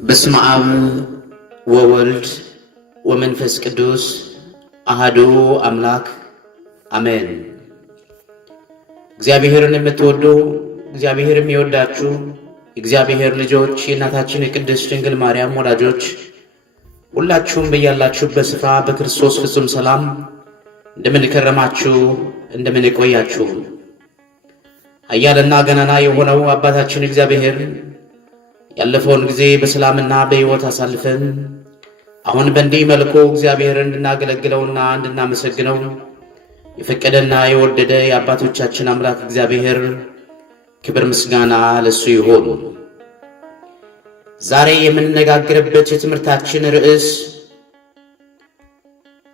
በስመ አብ ወወልድ ወመንፈስ ቅዱስ አሐዱ አምላክ አሜን። እግዚአብሔርን የምትወዱ እግዚአብሔርም የሚወዳችሁ እግዚአብሔር ልጆች የእናታችን የቅድስት ድንግል ማርያም ወዳጆች ሁላችሁም በያላችሁበት ስፍራ በክርስቶስ ፍጹም ሰላም እንደምን ከረማችሁ እንደምን ቆያችሁ። ኃያልና ገናና የሆነው አባታችን እግዚአብሔር ያለፈውን ጊዜ በሰላምና በሕይወት አሳልፈን አሁን በእንዲህ መልኩ እግዚአብሔርን እንድናገለግለውና እንድናመሰግነው የፈቀደና የወደደ የአባቶቻችን አምላክ እግዚአብሔር ክብር ምስጋና ለሱ ይሁን። ዛሬ የምንነጋገርበት የትምህርታችን ርዕስ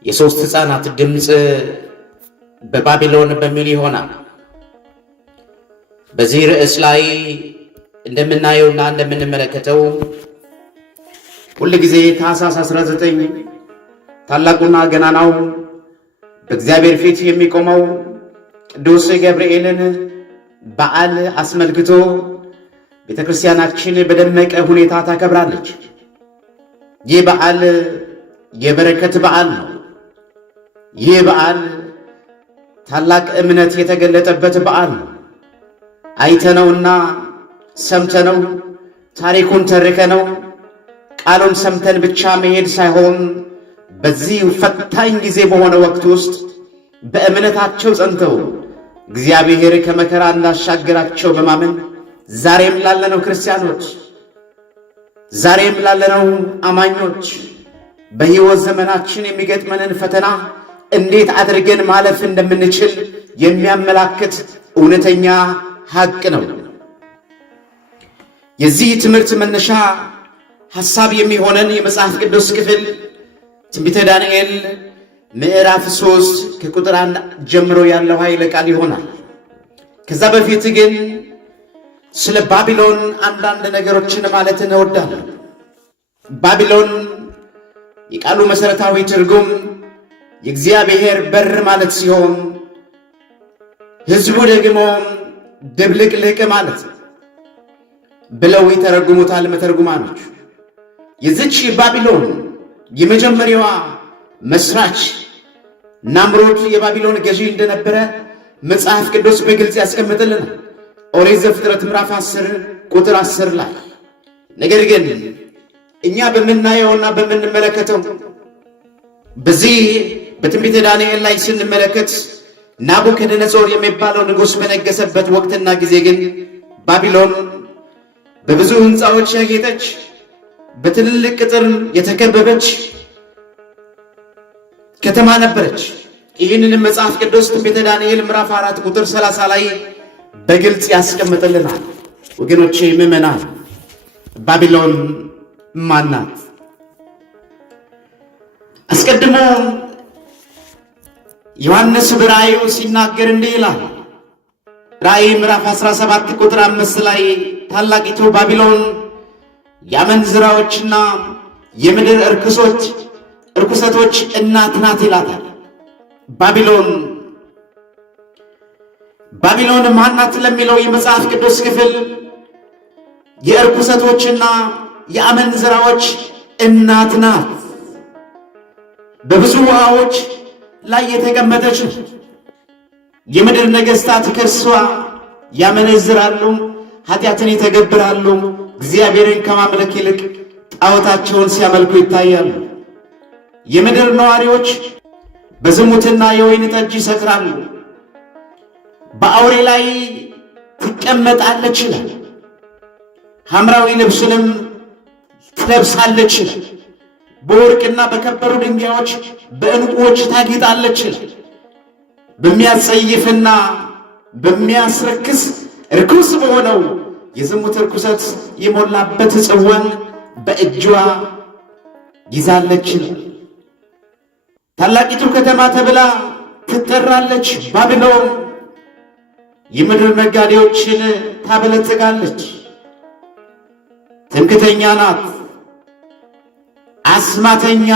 የሶስት ሕፃናት ድምፅ በባቢሎን በሚል ይሆናል። በዚህ ርዕስ ላይ እንደምናየውና እንደምንመለከተው ሁል ጊዜ ታኅሳስ 19 ታላቁና ገናናው በእግዚአብሔር ፊት የሚቆመው ቅዱስ ገብርኤልን በዓል አስመልክቶ ቤተክርስቲያናችን በደመቀ ሁኔታ ታከብራለች። ይህ በዓል የበረከት በዓል ነው። ይህ በዓል ታላቅ እምነት የተገለጠበት በዓል ነው። አይተነውና ሰምተነው ታሪኩን ተርከነው ቃሉን ሰምተን ብቻ መሄድ ሳይሆን በዚህ ፈታኝ ጊዜ በሆነ ወቅት ውስጥ በእምነታቸው ጸንተው እግዚአብሔር ከመከራ እንዳሻገራቸው በማመን ዛሬም ላለነው ክርስቲያኖች፣ ዛሬም ላለነው አማኞች በሕይወት ዘመናችን የሚገጥመንን ፈተና እንዴት አድርገን ማለፍ እንደምንችል የሚያመላክት እውነተኛ ሐቅ ነው። የዚህ ትምህርት መነሻ ሐሳብ የሚሆነን የመጽሐፍ ቅዱስ ክፍል ትንቢተ ዳንኤል ምዕራፍ 3 ከቁጥር 1 ጀምሮ ያለው ኃይለ ቃል ይሆናል። ከዛ በፊት ግን ስለ ባቢሎን አንዳንድ ነገሮችን ማለት እንወዳለን። ባቢሎን የቃሉ መሠረታዊ ትርጉም የእግዚአብሔር በር ማለት ሲሆን ሕዝቡ ደግሞ ድብልቅልቅ ማለት ብለው ይተረጉሙታል መተርጉማኖች። የዚች ባቢሎን የመጀመሪያዋ መስራች ናምሮድ የባቢሎን ገዢ እንደነበረ መጽሐፍ ቅዱስ በግልጽ ያስቀምጥልናል። ኦሪት ዘፍጥረት ምዕራፍ 10 ቁጥር 10 ላይ። ነገር ግን እኛ በምናየውና በምንመለከተው በዚህ በትንቢተ ዳንኤል ላይ ስንመለከት ናቡከደነጾር የሚባለው ንጉሥ በነገሰበት ወቅትና ጊዜ ግን ባቢሎን በብዙ ሕንፃዎች ያጌጠች በትልልቅ ቅጥር የተከበበች ከተማ ነበረች። ይህንንም መጽሐፍ ቅዱስ ትንቢተ ዳንኤል ምዕራፍ 4 ቁጥር 30 ላይ በግልጽ ያስቀምጥልናል። ወገኖቼ ምዕመናን፣ ባቢሎን ማን ናት? አስቀድሞ ዮሐንስ በራእዩ ሲናገር እንዲህ ይላል። ራእይ ምዕራፍ 17 ቁጥር 5 ላይ ታላቂቱ ባቢሎን የአመንዝራዎችና የምድር እርኩሰቶች እናት ናት ይላታል። ባቢሎን ማናት ለሚለው የመጽሐፍ ቅዱስ ክፍል የእርኩሰቶችና የአመንዝራዎች እናት ናት። በብዙ ውሃዎች ላይ የተቀመጠች የምድር ነገሥታት ከእርሷ ያመነዝራሉ፣ ኃጢአትን ይተገብራሉ። እግዚአብሔርን ከማምለክ ይልቅ ጣዖታቸውን ሲያመልኩ ይታያሉ። የምድር ነዋሪዎች በዝሙትና የወይን ጠጅ ይሰክራሉ። በአውሬ ላይ ትቀመጣለች ይላል። ሐምራዊ ልብስንም ትለብሳለች ይላል። በወርቅና በከበሩ ድንጋዮች በዕንቁዎች ታጌጣለች ይላል። በሚያስጸይፍና በሚያስረክስ ርኩስ በሆነው የዝሙት ርኩሰት የሞላበት ጽዋን በእጇ ይዛለች ይላል። ታላቂቱ ከተማ ተብላ ትጠራለች። ባቢሎን የምድር ነጋዴዎችን ታበለጽጋለች። ትምክተኛ ናት፣ አስማተኛ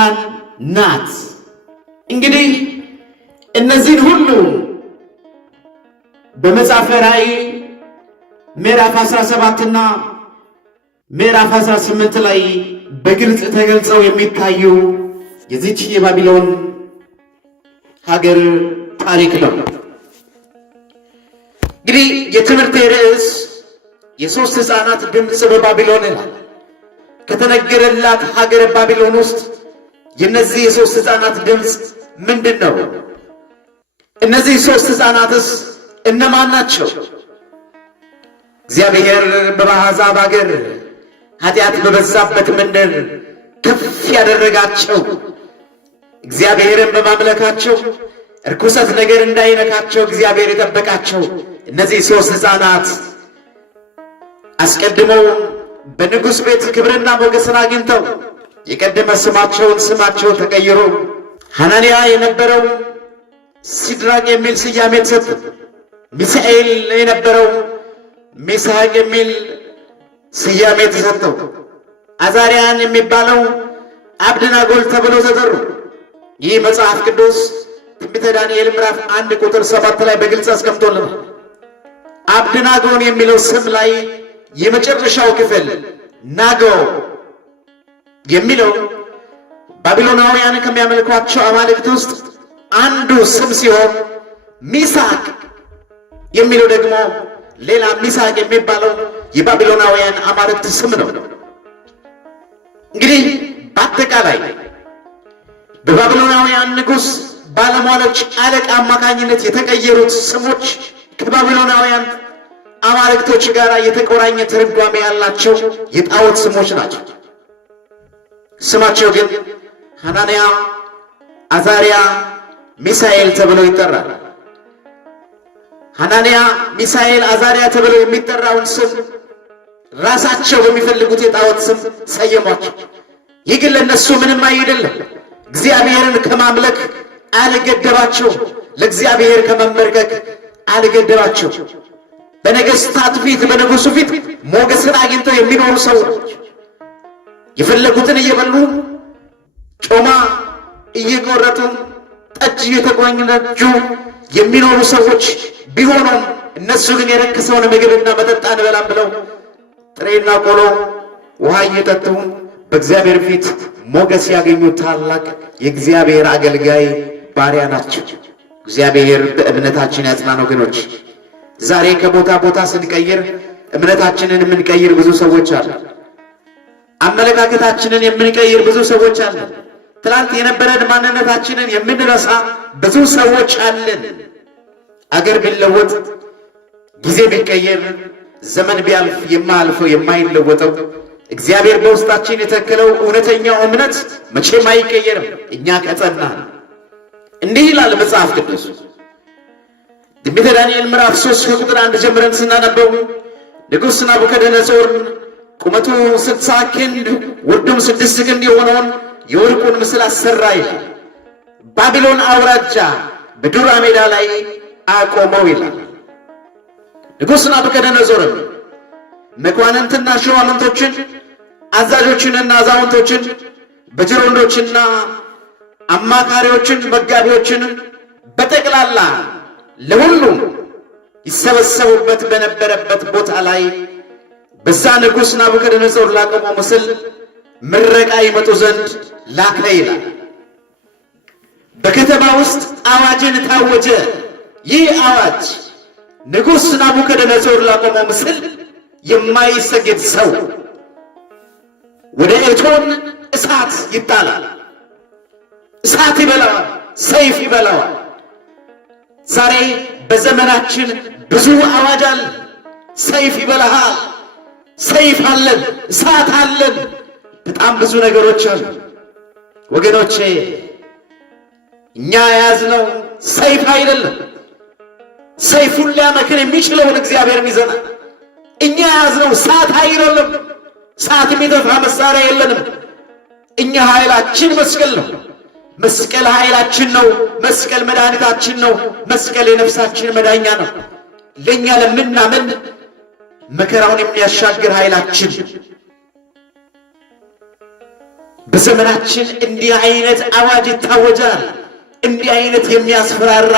ናት። እንግዲህ እነዚህን ሁሉ በመጽሐፈ ራእይ ምዕራፍ 17 እና ምዕራፍ 18 ላይ በግልጽ ተገልጸው የሚታዩ የዚች የባቢሎን ሀገር ታሪክ ነው። እንግዲህ የትምህርት ርዕስ የሶስት ሕፃናት ድምፅ በባቢሎን ይላል። ከተነገረላት ሀገር ባቢሎን ውስጥ የነዚህ የሶስት ሕፃናት ድምፅ ምንድን ነው? እነዚህ ሶስት ሕፃናትስ እነማን ናቸው? እግዚአብሔር በአሕዛብ ሀገር ኃጢአት በበዛበት መንደር ከፍ ያደረጋቸው እግዚአብሔርን በማምለካቸው እርኩሰት ነገር እንዳይነካቸው እግዚአብሔር የጠበቃቸው እነዚህ ሶስት ሕፃናት አስቀድመው በንጉሥ ቤት ክብርና ሞገስን አግኝተው የቀደመ ስማቸው ተቀይሮ ሐናንያ የነበረው ሲድራቅ የሚል ስያሜ ተሰጠ። ሚሳኤል የነበረው ሚሳቅ የሚል ስያሜ ተሰጠው። አዛርያን የሚባለው አብደናጎል ተብለው ተጠሩ። ይህ መጽሐፍ ቅዱስ ትንቢተ ዳንኤል ምዕራፍ 1 ቁጥር 7 ላይ በግልጽ አስቀምጦልናል። አብደናጎን የሚለው ስም ላይ የመጨረሻው ክፍል ናጎ የሚለው ባቢሎናውያን ከሚያመልኳቸው አማልክት ውስጥ አንዱ ስም ሲሆን ሚሳቅ የሚለው ደግሞ ሌላ ሚሳቅ የሚባለው የባቢሎናውያን አማልክት ስም ነው። እንግዲህ በአጠቃላይ በባቢሎናውያን ንጉሥ ባለሟሎች አለቃ አማካኝነት የተቀየሩት ስሞች ከባቢሎናውያን አማልክቶች ጋር የተቆራኘ ትርጓሜ ያላቸው የጣዖት ስሞች ናቸው። ስማቸው ግን ሐናንያ፣ አዛርያ፣ ሚሳኤል ተብለው ይጠራል። ሐናንያ፣ ሚሳኤል፣ አዛርያ ተብለው የሚጠራውን ስም ራሳቸው በሚፈልጉት የጣዖት ስም ሰየሟቸው። ይህ ግን ለእነሱ ምንም አይደለም። እግዚአብሔርን ከማምለክ አልገደባቸው፣ ለእግዚአብሔር ከመመርከክ አልገደባቸው። በነገሥታት ፊት በንጉሡ ፊት ሞገስን አግኝተው የሚኖሩ ሰዎች የፈለጉትን እየበሉ ጮማ እየቆረጡ ጠጅ እየተጎነጁ የሚኖሩ ሰዎች ቢሆኑም እነሱ ግን የረከሰውን ምግብና መጠጥ አንበላም ብለው ጥሬና ቆሎ ውሃ እየጠጡ በእግዚአብሔር ፊት ሞገስ ያገኙ ታላቅ የእግዚአብሔር አገልጋይ ባሪያ ናቸው። እግዚአብሔር በእምነታችን ያጽናን ወገኖች። ዛሬ ከቦታ ቦታ ስንቀይር እምነታችንን የምንቀይር ብዙ ሰዎች አሉ። አመለካከታችንን የምንቀይር ብዙ ሰዎች አለን። ትላንት የነበረን ማንነታችንን የምንረሳ ብዙ ሰዎች አለን። አገር ቢለወጥ፣ ጊዜ ቢቀየር፣ ዘመን ቢያልፍ የማያልፈው የማይለወጠው እግዚአብሔር በውስጣችን የተከለው እውነተኛው እምነት መቼም አይቀየርም። እኛ ከጸናን እንዲህ ይላል መጽሐፍ ቅዱስ ትንቢተ ዳንኤል ምዕራፍ 3 ከቁጥር 1 ጀምረን ስናነበው ንጉሥ ናቡከደነፆር ቁመቱ 60 ክንድ ወርዱም 6 ክንድ የሆነውን የወርቁን ምስል አሰራ ይላል። ባቢሎን አውራጃ በዱራ ሜዳ ላይ አቆመው ይላል። ንጉሥ ናቡከደነፆር መኳንንትና ሹማምንቶችን፣ አዛዦችንና አዛውንቶችን፣ በጅሮንዶችና አማካሪዎችን፣ መጋቢዎችን በጠቅላላ ለሁሉም ይሰበሰቡበት በነበረበት ቦታ ላይ በዛ ንጉሥ ናቡከደነፆር ላቆመው ምስል ምረቃ ይመጡ ዘንድ ላከ ይላል። በከተማ ውስጥ አዋጅን ታወጀ። ይህ አዋጅ ንጉሥ ናቡከደነፆር ላቆመው ምስል የማይሰግድ ሰው ወደ እቶን እሳት ይጣላል። እሳት ይበላዋል፣ ሰይፍ ይበላዋል። ዛሬ በዘመናችን ብዙ አዋጅ አለ። ሰይፍ ይበላሃል፣ ሰይፍ አለን፣ እሳት አለን፣ በጣም ብዙ ነገሮች አሉ። ወገኖቼ እኛ የያዝነው ሰይፍ አይደለም። ሰይፉን ሊያመክን የሚችለውን እግዚአብሔርን ይዘናል። እኛ የያዝነው እሳት አይደለም። እሳት የሚደፋ መሳሪያ የለንም። እኛ ኃይላችን መስቀል ነው። መስቀል ኃይላችን ነው። መስቀል መድኃኒታችን ነው። መስቀል የነፍሳችን መዳኛ ነው። ለእኛ ለምናምን መከራውን የሚያሻግር ኃይላችን። በዘመናችን እንዲህ አይነት አዋጅ ይታወጃል። እንዲህ አይነት የሚያስፈራራ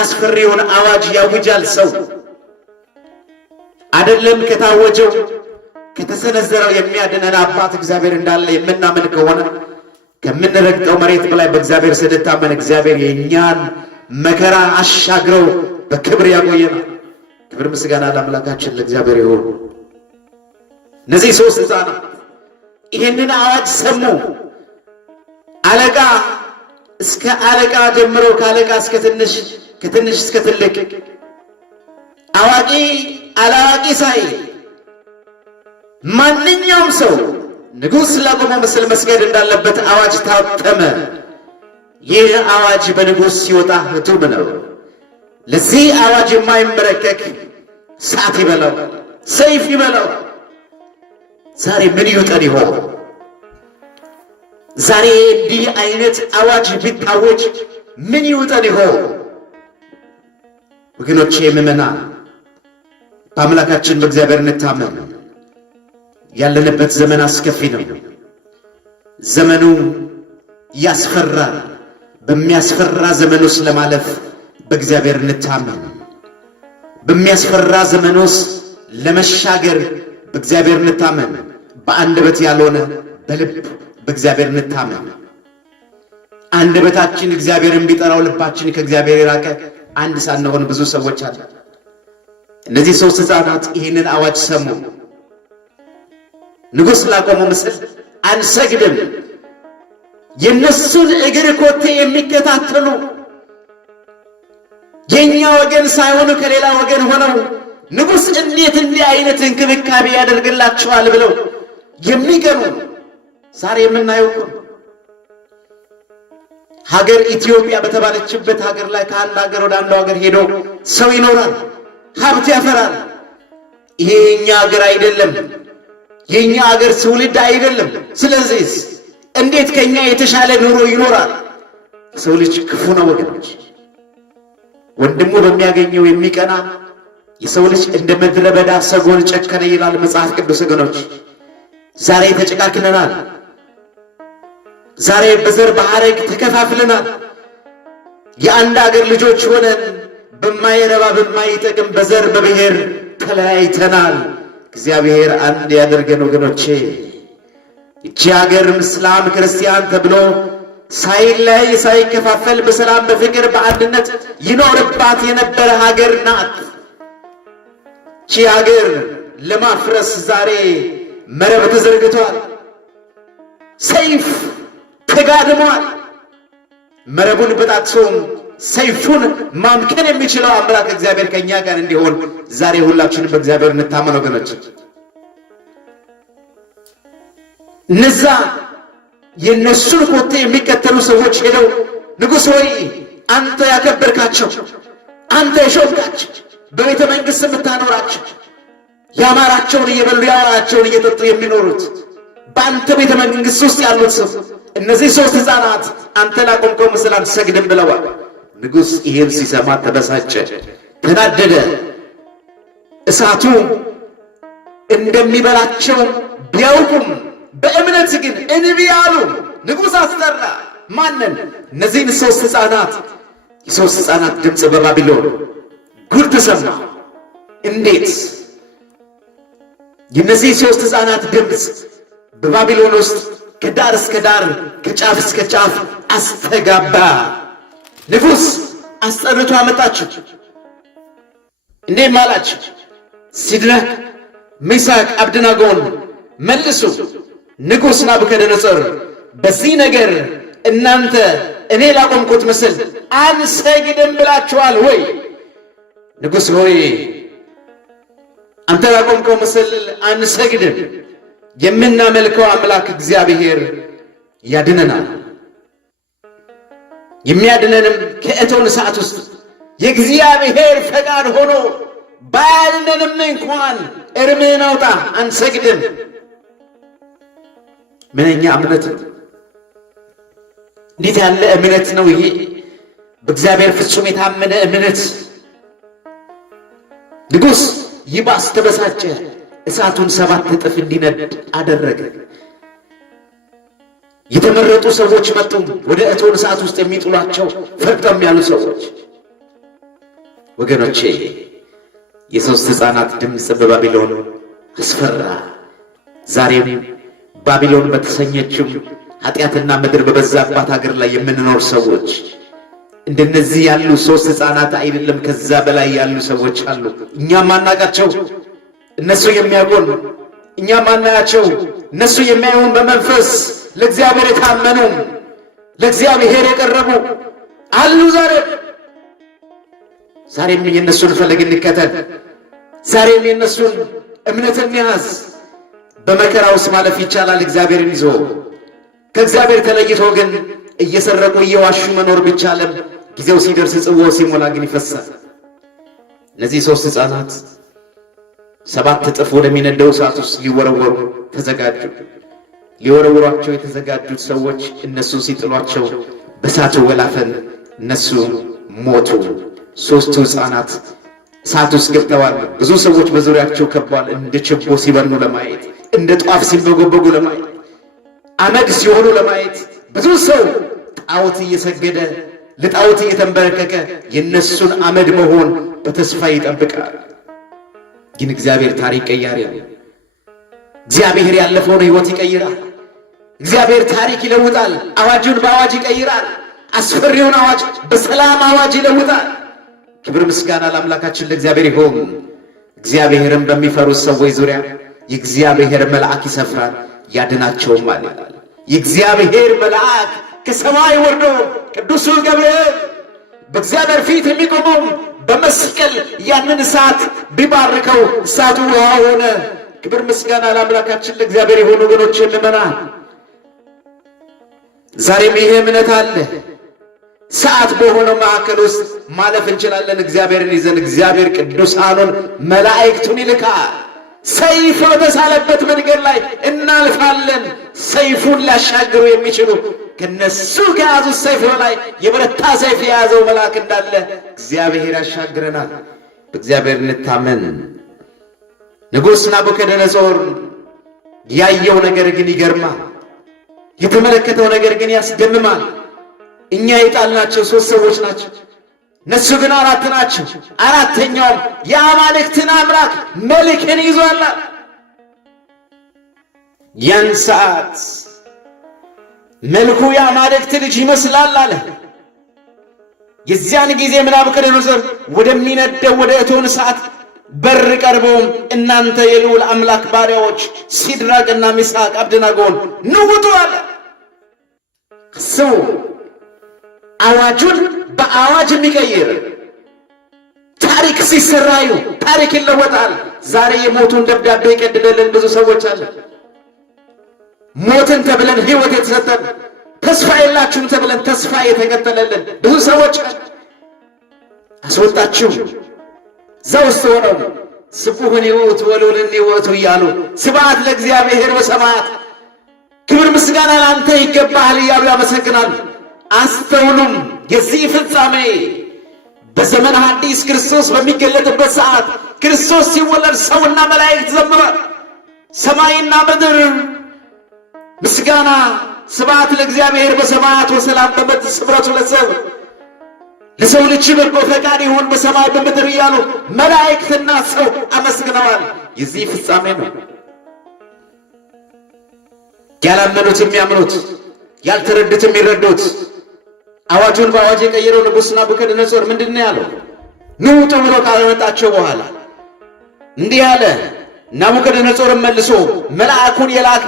አስፈሪውን አዋጅ ያውጃል ሰው። አይደለም ከታወጀው ከተሰነዘረው የሚያድነን አባት እግዚአብሔር እንዳለ የምናምን ከሆነ ከምንረግጠው መሬት በላይ በእግዚአብሔር ስንታመን እግዚአብሔር የእኛን መከራ አሻግረው በክብር ያቆየናል። ክብር ምስጋና ለአምላካችን ለእግዚአብሔር ይሁን። እነዚህ ሦስት ሕፃናት ይህንን አዋጅ ሰሙ። አለቃ እስከ አለቃ ጀምሮ ከአለቃ እስከ ትንሽ፣ ከትንሽ እስከ ትልቅ፣ አዋቂ አላዋቂ ሳይ ማንኛውም ሰው ንጉሥ ላቆመው ምስል መስገድ እንዳለበት አዋጅ ታተመ። ይህ አዋጅ በንጉሥ ሲወጣ ሕቱም ነው። ለዚህ አዋጅ የማይመረከክ ሰዓት ይበላው፣ ሰይፍ ይበላው። ዛሬ ምን ይውጠን ይሆን? ዛሬ እንዲህ አይነት አዋጅ ቢታወጅ ምን ይውጠን ይሆን? ወገኖቼ ምዕመናን፣ በአምላካችን በእግዚአብሔር እንታመን። ያለንበት ዘመን አስከፊ ነው። ዘመኑ ያስፈራል። በሚያስፈራ ዘመን ውስጥ ለማለፍ በእግዚአብሔር እንታመን። በሚያስፈራ ዘመን ውስጥ ለመሻገር በእግዚአብሔር እንታመን። በአንደበት ያልሆነ በልብ በእግዚአብሔር እንታመን። አንደበታችን እግዚአብሔርን ቢጠራው ልባችን ከእግዚአብሔር የራቀ አንድ ሳንሆን ብዙ ሰዎች አለ። እነዚህ ሦስት ሕፃናት ይህንን አዋጅ ሰሙ። ንጉሥ ላቆመው ምስል አንሰግድም። የነሱን እግር ኮቴ የሚከታተሉ የኛ ወገን ሳይሆኑ ከሌላ ወገን ሆነው ንጉሥ እንዴት እንዲህ አይነት እንክብካቤ ያደርግላቸዋል ብለው የሚገኑ ዛሬ የምናየው ሀገር ኢትዮጵያ በተባለችበት ሀገር ላይ ከአንድ ሀገር ወደ አንዱ ሀገር ሄዶ ሰው ይኖራል፣ ሀብት ያፈራል። ይሄ የኛ ሀገር አይደለም፣ የኛ ሀገር ትውልድ አይደለም። ስለዚህ እንዴት ከኛ የተሻለ ኑሮ ይኖራል? ሰው ልጅ ክፉ ነው ወገኖች። ወንድሙ በሚያገኘው የሚቀና የሰው ልጅ እንደ ምድረ በዳ ሰጎን ጨከነ ይላል መጽሐፍ ቅዱስ ወገኖች። ዛሬ ተጨካክነናል። ዛሬ በዘር በሐረግ ተከፋፍለናል። የአንድ ሀገር ልጆች ሆነን በማይረባ በማይጠቅም በዘር በብሔር ተለያይተናል። እግዚአብሔር አንድ ያደርገን ወገኖቼ። ይቺ ሀገር እስላም ክርስቲያን ተብሎ ሳይለያይ ሳይከፋፈል በሰላም በፍቅር በአንድነት ይኖርባት የነበረ ሀገር ናት። ይቺ ሀገር ለማፍረስ ዛሬ መረብ ተዘርግቷል። ሰይፍ ተጋድሟል። መረቡን በጣጥሶም ሰይፉን ማምከን የሚችለው አምላክ እግዚአብሔር ከኛ ጋር እንዲሆን ዛሬ ሁላችንም በእግዚአብሔር እንታመን ወገኖች። እነዛ የነሱን ኮቴ የሚከተሉ ሰዎች ሄደው ንጉሥ ሆይ አንተ ያከበርካቸው፣ አንተ የሾምካቸው፣ በቤተ መንግሥት የምታኖራቸው፣ ያማራቸውን እየበሉ ያማራቸውን እየጠጡ የሚኖሩት በአንተ ቤተ መንግሥት ውስጥ ያሉት ሰው እነዚህ ሦስት ሕፃናት አንተ ላቆምከው ምስል አንሰግድም ብለዋል። ንጉሥ ይሄን ሲሰማ ተበሳጨ፣ ተናደደ። እሳቱ እንደሚበላቸው ቢያውቁም በእምነት ግን እንቢ አሉ። ንጉሥ አስጠራ። ማንን? እነዚህን ሦስት ሕፃናት። የሦስት ሕፃናት ድምፅ በባቢሎን ጉድ ተሰማ። እንዴት? የእነዚህ ሦስት ሕፃናት ድምፅ በባቢሎን ውስጥ ከዳር እስከ ዳር ከጫፍ እስከ ጫፍ አስተጋባ። ንጉሥ አስጠርቶ አመጣቸው። እንዴም አላቸው፣ ሲድራቅ ሚሳቅ አብደናጎን መልሱ። ንጉሥ ናቡከደነፆር በዚህ ነገር እናንተ እኔ ላቆምኩት ምስል አንሰግድም ብላችኋል ወይ? ንጉሥ ሆይ አንተ ላቆምከው ምስል አንሰግድም። የምናመልከው አምላክ እግዚአብሔር ያድነናል። የሚያድነንም ከእቶን ሰዓት ውስጥ የእግዚአብሔር ፈቃድ ሆኖ ባያድነንም እንኳን እርምህን አውጣ፣ አንሰግድም። ምንኛ እምነት! እንዴት ያለ እምነት ነው ይሄ! በእግዚአብሔር ፍጹም የታመነ እምነት። ንጉሥ ይባስ ተበሳጨ። እሳቱን 7 እጥፍ እንዲነድ አደረገ። የተመረጡ ሰዎች መጡ፣ ወደ እቶን እሳት ውስጥ የሚጥሏቸው ፈርጠም ያሉ ሰዎች። ወገኖቼ የሦስት ሕፃናት ድምፅ በባቢሎን አስፈራ። ዛሬም ባቢሎን በተሰኘችው ኃጢአትና ምድር በበዛባት ሀገር ላይ የምንኖር ሰዎች እንደነዚህ ያሉ 3 ሕፃናት አይደለም ከዛ በላይ ያሉ ሰዎች አሉ። እኛ ማናቃቸው እነሱ የሚያውቁን፣ እኛ ማናያቸው እነሱ የሚያዩን በመንፈስ ለእግዚአብሔር የታመኑ ለእግዚአብሔር የቀረቡ አሉ። ዛሬም የነሱን ፈለግ እንከተል። ዛሬም የነሱን እምነት እንያዝ። በመከራ ውስጥ ማለፍ ይቻላል እግዚአብሔርን ይዞ። ከእግዚአብሔር ተለይቶ ግን እየሰረቁ እየዋሹ መኖር ቢቻልም ጊዜው ሲደርስ ጽዋው ሲሞላ ግን ይፈሳል። እነዚህ 3 ሕፃናት 7 እጥፍ ወደሚነደው እሳት ውስጥ ሊወረወሩ ተዘጋጁ። ሊወረውሯቸው የተዘጋጁት ሰዎች እነሱን ሲጥሏቸው በእሳቱ ወላፈን እነሱ ሞቱ። 3ቱ ሕፃናት እሳት ውስጥ ገብተዋል። ብዙ ሰዎች በዙሪያቸው ከበዋል፣ እንደ ችቦ ሲበኑ ለማየት፣ እንደ ጧፍ ሲንበጎበጉ ለማየት፣ አመድ ሲሆኑ ለማየት። ብዙ ሰው ጣዖት እየሰገደ ለጣዖት እየተንበረከከ የነሱን አመድ መሆን በተስፋ ይጠብቃል። ግን እግዚአብሔር ታሪክ ቀያሪ ነው። እግዚአብሔር ያለፈውን ሕይወት ይቀይራል። እግዚአብሔር ታሪክ ይለውጣል። አዋጁን በአዋጅ ይቀይራል። አስፈሪውን አዋጅ በሰላም አዋጅ ይለውጣል። ክብር ምስጋና ለአምላካችን ለእግዚአብሔር ይሁን። እግዚአብሔርን በሚፈሩት ሰዎች ዙሪያ የእግዚአብሔር መልአክ ይሰፍራል ያድናቸውማል ይላል። የእግዚአብሔር መልአክ ከሰማይ ወርዶ ቅዱሱ ገብርኤል በእግዚአብሔር ፊት የሚቆመው በመስቀል ያንን እሳት ቢባርከው እሳቱ ውሃ ሆነ። ክብር ምስጋና ለአምላካችን ለእግዚአብሔር ይሁን። ወገኖች ምእመናን፣ ዛሬም ይሄ እምነት አለ። ሰዓት በሆነው ማዕከል ውስጥ ማለፍ እንችላለን። እግዚአብሔርን ይዘን እግዚአብሔር ቅዱሳኑን መላእክቱን ይልካል። ሰይፍ በተሳለበት መንገድ ላይ እናልፋለን። ሰይፉን ሊያሻግሩ የሚችሉ ከነሱ ከያዙት ሰይፍ ላይ የበረታ ሰይፍ የያዘው መልአክ እንዳለ እግዚአብሔር ያሻግረናል። በእግዚአብሔር እንታመን። ንጉሥ ናቡከደነጾር ያየው ነገር ግን ይገርማል። የተመለከተው ነገር ግን ያስደምማል። እኛ የጣልናቸው 3 ሰዎች ናቸው፣ እነሱ ግን 4 ናቸው። 4ተኛውም የአማልክትን አምላክ መልክን ይዟል። ያን ሰዓት መልኩ የአማልክት ልጅ ይመስላል አለ። የዚያን ጊዜ ናቡከደነጾር ወደሚነደው ወደ እቶን እሳት በር ቀርበውም እናንተ የልዑል አምላክ ባሪያዎች ሲድራቅና ሚሳቅ አብደናጎን ኑ ውጡ አለ። ሰው አዋጁን በአዋጅ የሚቀይር ታሪክ ሲሰራዩ ታሪክ ይለወጣል። ዛሬ የሞቱን ደብዳቤ የቀደደልን ብዙ ሰዎች አለ። ሞትን ተብለን ሕይወት የተሰጠን፣ ተስፋ የላችሁም ተብለን ተስፋ የተቀጠለልን ብዙ ሰዎች አስወጣችሁ። እዛ ውስጥ ሆነው ስቡሕን ይውቱ ወልዑልን ይውቱ እያሉ ስብሐት ለእግዚአብሔር በሰማያት ክብር ምስጋና ለአንተ ይገባሃል እያሉ ያመሰግናሉ። አስተውሉም። የዚህ ፍጻሜ በዘመነ ሐዲስ ክርስቶስ በሚገለጥበት ሰዓት ክርስቶስ ሲወለድ ሰውና መላእክት ዘምሯል። ሰማይና ምድር ምስጋና ስብሐት ለእግዚአብሔር በሰማያት ወሰላም በምድር ስምረቱ ለሰብእ ለሰው ልጅ በጎ ፈቃድ ይሁን በሰማይ በምድር እያሉ መላእክትና ሰው አመስግነዋል። የዚህ ፍጻሜ ነው። ያላመኑት የሚያምኑት፣ ያልተረዱት የሚረዱት። አዋጁን በአዋጅ የቀየረው ንጉሥ ናቡከደነጾር ምንድን ነው ያለው? ኑ ውጡ ብሎ ካመጣቸው በኋላ እንዲህ አለ። ናቡከደነጾርም መልሶ መልአኩን የላከ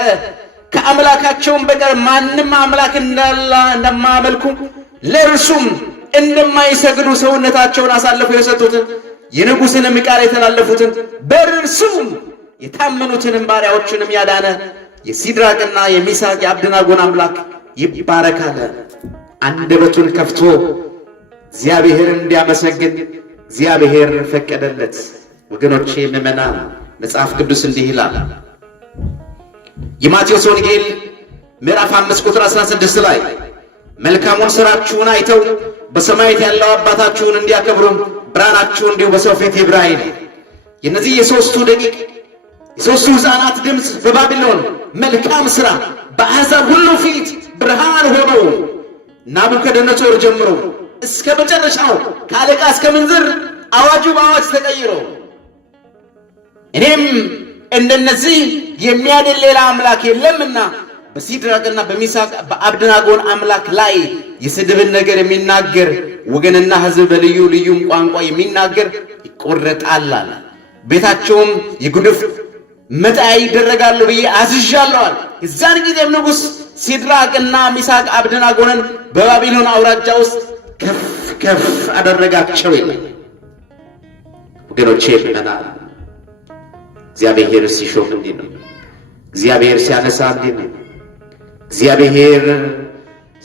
ከአምላካቸውም በቀር ማንም አምላክ እንደማያመልኩ ለእርሱም እንደማይሰግዱ ሰውነታቸውን አሳልፈው የሰጡትን የንጉሥንም ቃል የተላለፉትን በእርሱም የታመኑትንም ባሪያዎችንም ያዳነ የሲድራቅና የሚሳቅ የአብደናጎን አምላክ ይባረካል። አንደበቱን ከፍቶ እግዚአብሔርን እንዲያመሰግን እግዚአብሔር ፈቀደለት። ወገኖቼ ምእመናን፣ መጽሐፍ ቅዱስ እንዲህ ይላል። የማቴዎስ ወንጌል ምዕራፍ 5 ቁጥር 16 ላይ መልካሙን ሥራችሁን አይተው በሰማያት ያለው አባታችሁን እንዲያከብሩ ብርሃናችሁ እንዲሁ በሰው ፊት ይብራ ይላል። የነዚህ የሦስቱ ሕፃናት ድምፅ በባቢሎን መልካም ሥራ በአሕዛብ ሁሉ ፊት ብርሃን ሆኖ ናቡከደነጾር ጀምሮ እስከ መጨረሻው ከአለቃ እስከ ምንዝር አዋጁ በአዋጅ ተቀይሮ እኔም እንደነዚህ የሚያድን ሌላ አምላክ የለምና በሲድራቅና በሚሳቅ በአብደናጎን አምላክ ላይ የስድብን ነገር የሚናገር ወገንና ሕዝብ በልዩ ልዩም ቋንቋ የሚናገር ይቆረጣል አለ። ቤታቸውም የጉድፍ መጣያ ይደረጋሉ ብዬ አዝዣለዋል። የዛን ጊዜም ንጉሥ ሲድራቅና ሚሳቅ አብደናጎንን በባቢሎን አውራጃ ውስጥ ከፍ ከፍ አደረጋቸው ይላል። ወገኖቼ ምናል እግዚአብሔር ሲሾም እንዲህ ነው። እግዚአብሔር ሲያነሳ እንዲህ ነው። እግዚአብሔር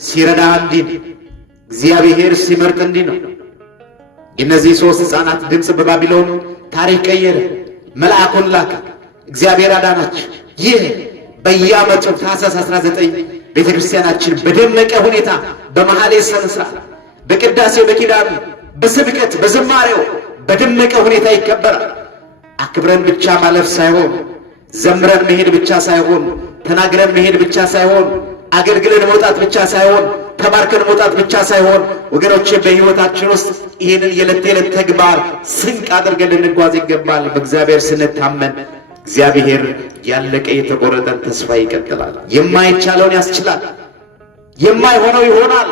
ሲረዳ እንዲህ ነው። እግዚአብሔር ሲመርጥ እንዲህ ነው። የእነዚህ ሦስት ሕፃናት ድምፅ በባቢሎን ታሪክ ቀየረ። መልአኩን ላከ። እግዚአብሔር አዳናቸው። ይህ በየዓመቱ ታኅሳስ 19 ቤተ ክርስቲያናችን በደመቀ ሁኔታ በመኃልየ ሥነ ሥርዓት፣ በቅዳሴ፣ በኪዳኑ፣ በስብከት፣ በዝማሬው በደመቀ ሁኔታ ይከበራል። አክብረን ብቻ ማለፍ ሳይሆን፣ ዘምረን መሄድ ብቻ ሳይሆን፣ ተናግረን መሄድ ብቻ ሳይሆን፣ አገልግለን መውጣት ብቻ ሳይሆን፣ ተባርከን መውጣት ብቻ ሳይሆን ወገኖቼ በሕይወታችን ውስጥ ይህንን የዕለት ተዕለት ተግባር ስንቅ አድርገን ልንጓዝ ይገባል። በእግዚአብሔር ስንታመን እግዚአብሔር ያለቀ የተቆረጠን ተስፋ ይቀጥላል። የማይቻለውን ያስችላል። የማይሆነው ይሆናል።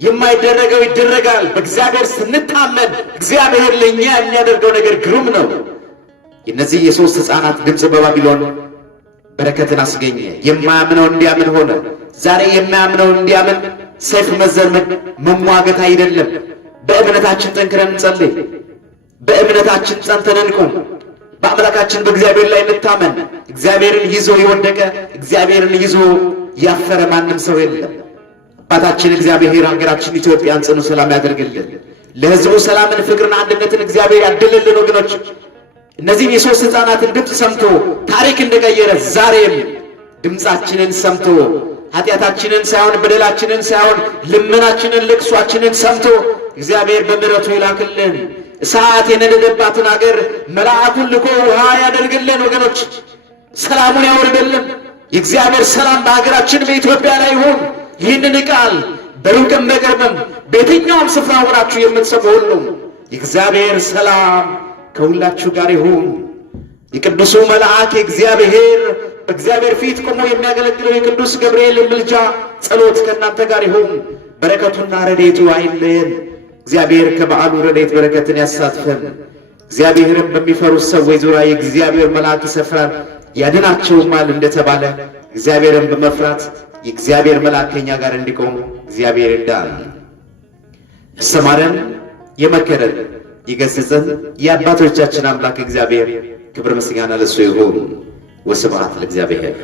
የማይደረገው ይደረጋል። በእግዚአብሔር ስንታመን እግዚአብሔር ለእኛ የሚያደርገው ነገር ግሩም ነው። የእነዚህ የሦስት ሕፃናት ድምፅ በባቢሎን በረከትን አስገኘ። የማያምነው እንዲያምን ሆነ። ዛሬ የማያምነው እንዲያምን ሰይፍ መዘርመድ መሟገት አይደለም። በእምነታችን ጠንክረን እንጸልይ። በእምነታችን ጸንተን እንቁም። በአምላካችን በእግዚአብሔር ላይ እንታመን። እግዚአብሔርን ይዞ የወደቀ እግዚአብሔርን ይዞ ያፈረ ማንም ሰው የለም። አባታችን እግዚአብሔር ሀገራችን ኢትዮጵያን ጽኑ ሰላም ያደርግልን። ለሕዝቡ ሰላምን፣ ፍቅርን፣ አንድነትን እግዚአብሔር ያድልልን። ወገኖች እነዚህም የሦስት ሕፃናትን ድምፅ ሰምቶ ታሪክ እንደቀየረ ዛሬም ድምፃችንን ሰምቶ ኃጢአታችንን ሳይሆን በደላችንን ሳይሆን ልመናችንን ልቅሷችንን ሰምቶ እግዚአብሔር በምሕረቱ ይላክልን። እሳት የነደደባትን አገር መልአኩን ልኮ ውሃ ያደርግልን። ወገኖች ሰላሙን ያወርድልን። የእግዚአብሔር ሰላም በሀገራችን በኢትዮጵያ ላይ ይሁን። ይህንን ቃል በሩቅም በቅርብም በየትኛውም ስፍራ ሆናችሁ የምትሰሙ ሁሉ የእግዚአብሔር ሰላም ከሁላችሁ ጋር ይሁን። የቅዱሱ መልአክ የእግዚአብሔር በእግዚአብሔር ፊት ቆሞ የሚያገለግለው የቅዱስ ገብርኤል ምልጃ ጸሎት ከእናንተ ጋር ይሁን። በረከቱና ረድኤቱ አይለየን። እግዚአብሔር ከበዓሉ ረድኤት በረከትን ያሳትፈን። እግዚአብሔርን በሚፈሩት ሰዎች ዙሪያ የእግዚአብሔር መልአክ ይሰፍራል ያድናቸውማል እንደተባለ እግዚአብሔርን በመፍራት የእግዚአብሔር መልአክ ከእኛ ጋር እንዲቆም እግዚአብሔር ይርዳን። ያስተማረን፣ የመከረን፣ የገሰጸን የአባቶቻችን አምላክ እግዚአብሔር ክብር ምስጋና ለእሱ ይሁን። ወስብሐት ለእግዚአብሔር።